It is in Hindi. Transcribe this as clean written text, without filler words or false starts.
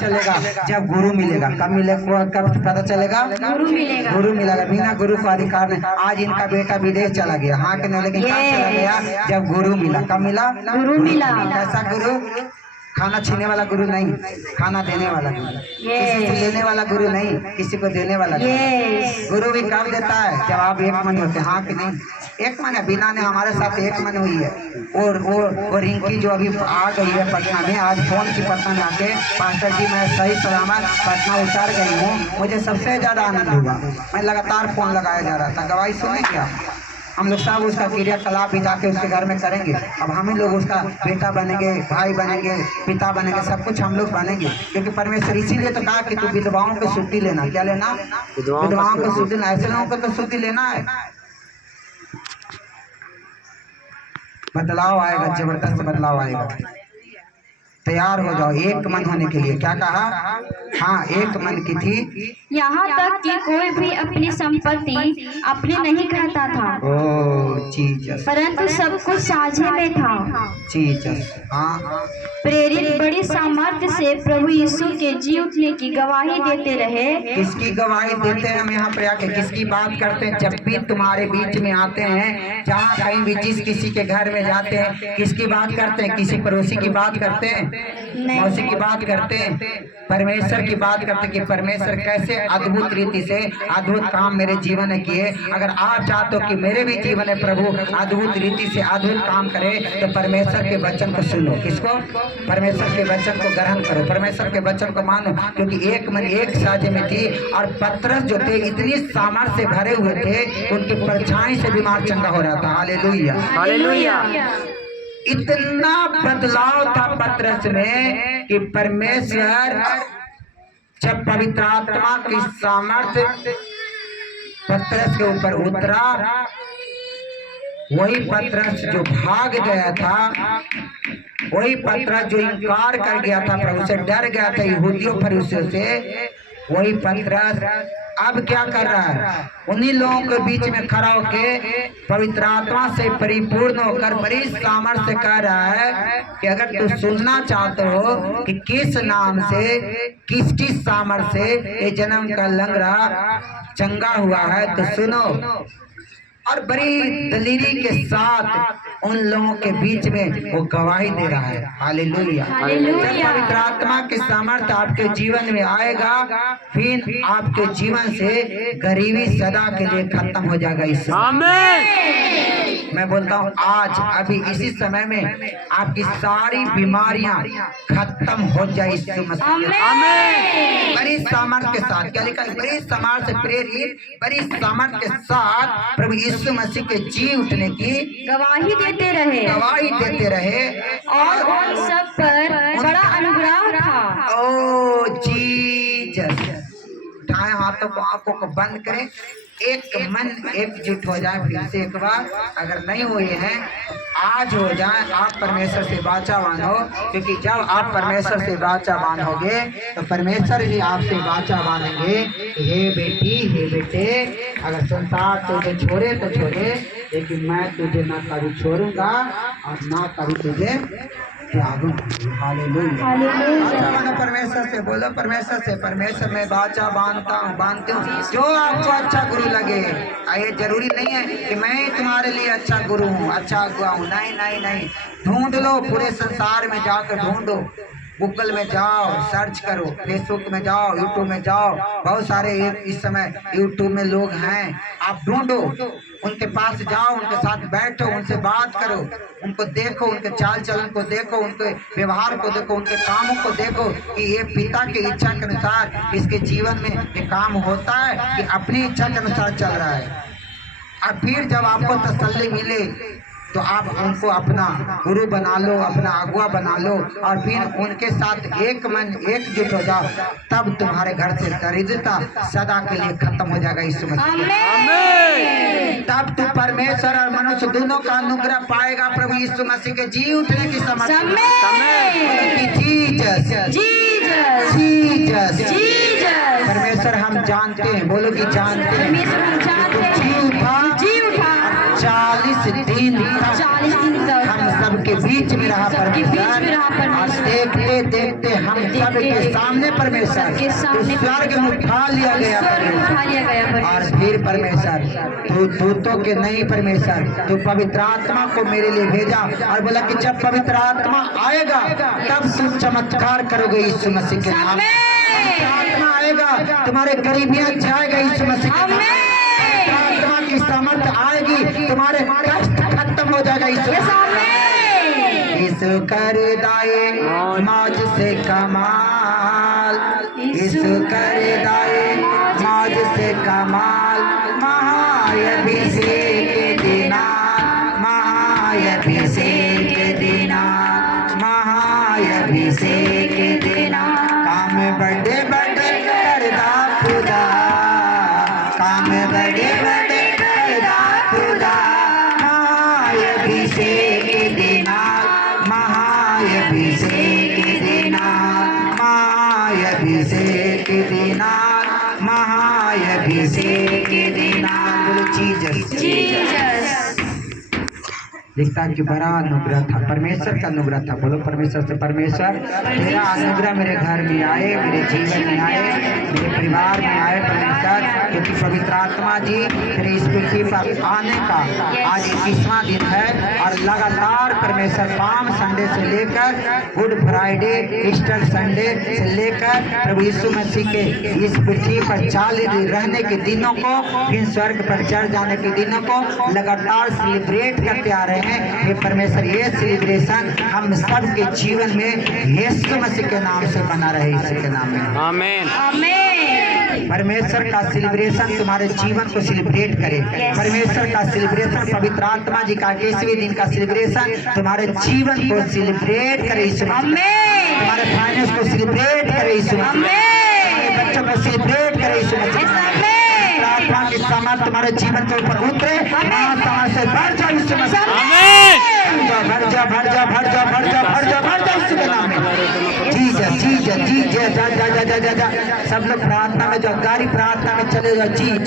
चलेगा जब गुरु मिलेगा। कब मिलेगा, कब पता चलेगा? गुरु मिलेगा। बिना गुरु को अधिकार नहीं। आज इनका बेटा विदेश चला गया, हाँ कि नहीं, लेकिन कब चला गया? जब गुरु मिला। कब मिला? गुरु मिला। कैसा गुरु? खाना छीने वाला गुरु नहीं, खाना देने वाला गुरु। किसी से लेने वाला गुरु नहीं, किसी को देने वाला गुरु। गुरु भी कब देता है? जब आप एक मन होते हैं, हाँ कि नहीं? एक मन है। बिना ने हमारे साथ एक मन हुई है। और वो रिंकी जो अभी आ गई है पटना में, आज फोन की पटना में आके, पास्टर जी मैं सही सलामत पटना उतार गई हूँ, मुझे सबसे ज्यादा आनंद हुआ। मैं लगातार फोन लगाया जा रहा था। गवाही सुने क्या? हम लोग सब उसका क्रियाकलाप भी जाके उसके घर में करेंगे। अब हम ही लोग उसका बेटा बनेंगे, भाई बनेंगे, पिता बनेंगे, सब कुछ हम लोग बनेंगे। क्योंकि परमेश्वर इसीलिए तो कहा कि तू विधवाओं को छुट्टी लेना। क्या लेना? विधवाओं को छुट्टी लेना। ऐसे लोगों को तो छुट्टी लेना है। बदलाव आएगा, जबरदस्त बदलाव आएगा। तैयार हो जाओ एक मन होने के लिए। क्या कहा? हाँ, एक मन की थी। यहाँ तक कि कोई भी अपनी संपत्ति अपने नहीं कहता था, ओ जीसस, परंतु सब कुछ साझे में था। जीसस, हाँ। प्रेरित बड़ी सामर्थ्य से प्रभु यीशु के जी उठने की गवाही देते रहे। किसकी गवाही देते हैं? हम यहाँ पे आके किसकी बात करते हैं? जब भी तुम्हारे बीच में आते हैं, जहाँ कहीं भी जिस किसी के घर में जाते हैं, किसकी बात करते हैं? किसी पड़ोसी की बात करते हैं, मौसी की बात करते हैं, परमेश्वर की बात करते हैं कि परमेश्वर कैसे अद्भुत रीति से अद्भुत काम मेरे जीवन में किए। अगर आप चाहते हो कि मेरे भी जीवन में प्रभु अद्भुत रीति से अद्भुत काम करे, तो परमेश्वर के वचन को सुनो। किसको? परमेश्वर के वचन को ग्रहण करो, परमेश्वर के वचन को मानो। क्योंकि एक मन एक साझे में थी, और पतरस जो थे इतनी सामर्थ्य से भरे हुए थे, उनकी परछाई से बीमार चंगा हो रहा था। Hallelujah, hallelujah. इतना बदलाव था पतरस में कि परमेश्वर जब पवित्र आत्मा की सामर्थ्य पतरस के ऊपर उतरा, वही पतरस जो भाग गया था, वही पतरस जो इनकार कर गया था, प्रभु से डर गया था यहूदियों फरीसियों से, वही पतरस अब क्या कर रहा है? उन्हीं लोगों के बीच में खड़ा होके पवित्र आत्मा से परिपूर्ण होकर बड़ी सामर्थ्य से कह रहा है कि अगर तू सुनना चाहते हो कि किस नाम से, किसकी सामर्थ्य से ये जन्म का लंगड़ा चंगा हुआ है, तो सुनो। और बड़ी दलीली के साथ उन लोगों के बीच में वो गवाही दे रहा है। हालेलुया। जब पवित्र आत्मा के सामर्थ्य आपके जीवन में आएगा, फिर आपके जीवन से गरीबी सदा के लिए खत्म हो जाएगा। इस मैं बोलता हूँ आज अभी इसी समय में आपकी सारी बीमारियां खत्म हो जाए यीशु मसीह। बड़ी सामर्थ्य के साथ। क्या लिखा है? बड़ी सामर्थ्य से प्रेरित, बड़ी सामर्थ्य के साथ प्रभु यीशु मसीह के जी उठने की गवाही देते रहे, गवाही देते रहे। और उन सब पर बड़ा अनुग्रह था। ओ जीसस। उठाए हाथों को, आंखों को बंद करें, एक मन एकजुट हो जाए फिर से एक बार। अगर नहीं हुए हैं आज हो जाए। आप परमेश्वर से वाचा बांधो, क्योंकि जब आप परमेश्वर से वाचा बांधोगे तो परमेश्वर ही आपसे वाचा बांधेंगे। हे बेटी, हे बेटे, अगर संसार तुझे छोड़े तो छोड़े, लेकिन मैं तुझे ना कभी छोड़ूंगा और ना कभी तुझे त्यागूंगा। हालेलुया। अच्छा, परमेश्वर से बोलो, परमेश्वर से, परमेश्वर मैं वाचा बांधती हूँ जो आपको अच्छा गुरु लगे। ये जरूरी नहीं है कि मैं तुम्हारे लिए अच्छा गुरु हूँ, अच्छा अगुआ हूँ। नहीं नहीं नहीं, ढूंढ लो, पूरे संसार में जाकर ढूंढो। गूगल में जाओ, सर्च करो, फेसबुक में जाओ, यूट्यूब में जाओ, बहुत सारे इस समय यूट्यूब में लोग हैं। आप ढूंढो, उनके पास जाओ, उनके साथ बैठो, उनसे बात करो, उनको देखो, उनके चाल चलन को देखो, उनके व्यवहार को देखो, उनके कामों को देखो कि ये पिता की इच्छा के अनुसार इसके जीवन में ये काम होता है कि अपनी इच्छा के अनुसार चल रहा है। और फिर जब आपको तसल्ली मिले तो आप उनको अपना गुरु बना लो, अपना अगुआ बना लो, और फिर उनके साथ एक मन एकजुट हो जाओ। तब तुम्हारे घर से दरिद्रता सदा के लिए खत्म हो जाएगा यीशु मसीह। तब तू परमेश्वर और मनुष्य दोनों का अनुग्रह पाएगा प्रभु यीशु मसीह के जी उठने की समझ। परमेश्वर हम जानते हैं, बोलो कि जानते हैं, जी उठा 40 दिन तक हम सबके बीच में रहा परमेश्वर। और देखते देखते हम सब सबके सामने परमेश्वर सबके सामने तो स्वर्ग में उठा लिया गया परमेश्वर। और फिर परमेश्वर तू दूतों के नहीं परमेश्वर तू पवित्र आत्मा को मेरे लिए भेजा और बोला कि जब पवित्र आत्मा आएगा तब तू चमत्कार करोगे यीशु मसीह के नाम। पवित्र आत्मा आएगा तुम्हारे गरीबियां जाएगा यीशु मसीह के नाम। पवित्र आत्मा की सामर्थ आएगी तुम्हारे कष्ट खत्म हो जाएगा यीशु यीशु कर दाए मौज से कमाल यीशु कर दाए मौज से कमाल महाअभिषेक के दिना महाअभिषेक के दिना महाअभिषेक के दिना काम बड़े बड़े करदा खुदा काम बड़े बड़े करदा खुदा महाअभिषेक के दिना महाअभिषेक के दिना महाअभिषेक के दिना महाअभिषेक के दिना बोलो जीसस देखता कि बड़ा अनुग्रह था परमेश्वर का अनुग्रह था। बोलो परमेश्वर से परमेश्वर तेरा अनुग्रह मेरे घर में आए मेरे जीवन में आए मेरे परिवार में आए परमेश्वर क्योंकि पवित्र आत्मा जी तेरे इस पृथ्वी पर आने का आज 21वां दिन है और लगातार परमेश्वर पाम संडे से लेकर गुड फ्राइडे ईस्टर संडे से लेकर प्रभु यीशु मसीह के इस पृथ्वी पर 40 दिन रहने के दिनों को फिर स्वर्ग पर चढ़ जाने के दिनों को लगातार सेलिब्रेट करते आ रहे हैं। ये परमेश्वर ये सेलिब्रेशन हम सब के जीवन में यीशु मसीह के नाम से बना रहे यीशु के नाम में आमीन आमीन। परमेश्वर का सेलिब्रेशन तुम्हारे जीवन को सेलिब्रेट करे। परमेश्वर का सेलिब्रेशन पवित्र आत्मा जी का 21वें दिन का सेलिब्रेशन तुम्हारे जीवन को सेलिब्रेट करे यीशु मसीह। तुम्हारे फाइनेंस को सेलिब्रेट करे यीशु मसीह। तुम्हारे बच्चों को सेलिब्रेट करे यीशु मसीह। आत्मा की सामर्थ तुम्हारे जीवन के ऊपर उतरे समाज से बढ़ जाओ यीशु मसीह। भर जा भर जा भर जा भर जा भर जा भर जा यीशु के नाम में जीसस जीसस जीसस जा जा जा जा जा सब लोग प्रार्थना में जो गाड़ी प्रार्थना में चले जाओ जी।